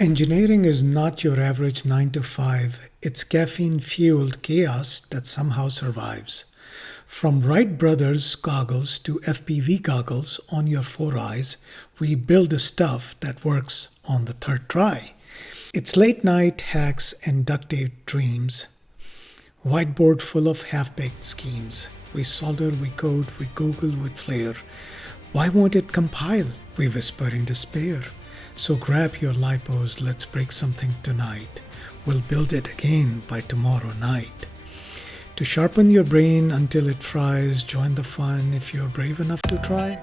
Engineering is not your average 9 to 5. It's caffeine-fueled chaos that somehow survives. From Wright Brothers goggles to FPV goggles on your 4 eyes, we build the stuff that works on the third try. It's late night hacks and duct tape dreams. Whiteboard full of half-baked schemes. We solder, we code, we Google with flair. Why won't it compile? We whisper in despair. So grab your lipos, let's break something tonight. We'll build it again by tomorrow night. To sharpen your brain until it fries, join the fun if you're brave enough to try.